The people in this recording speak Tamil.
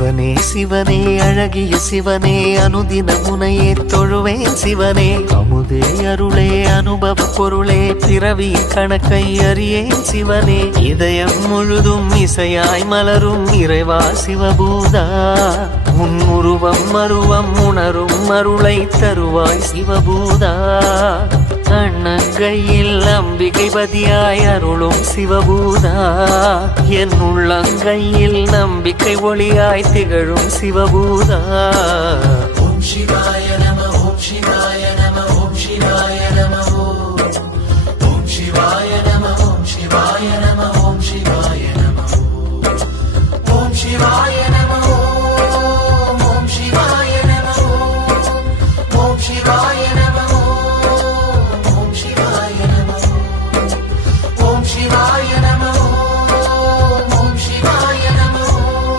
சிவனே சிவனே அழகிய சிவனே அனுதின முனையே தொழுவேன் சிவனே அமுதே அருளே அனுபவ பொருளே பிறவியின் கணக்கை அறியேன் சிவனே இதயம் முழுதும் இசையாய் மலரும் இறைவா சிவபூதா உன் உருவம் மருவம் உணரும் அருளை தருவாய் சிவபூதா அண்ணங்கையில் அம்பிகை பதியாய் அருளும் சிவபூதா என் உள்ளங்கையில் நம்பிக்கை ஒளியாய் திகழும் சிவபூதா ஓம் சிவாய நம ஓம் சிவாய நம ஓம் சிவாய நம ஓம் சிவாய நம ஓம் சிவாய நம ஓம் சிவாய நம ஓம் சிவாய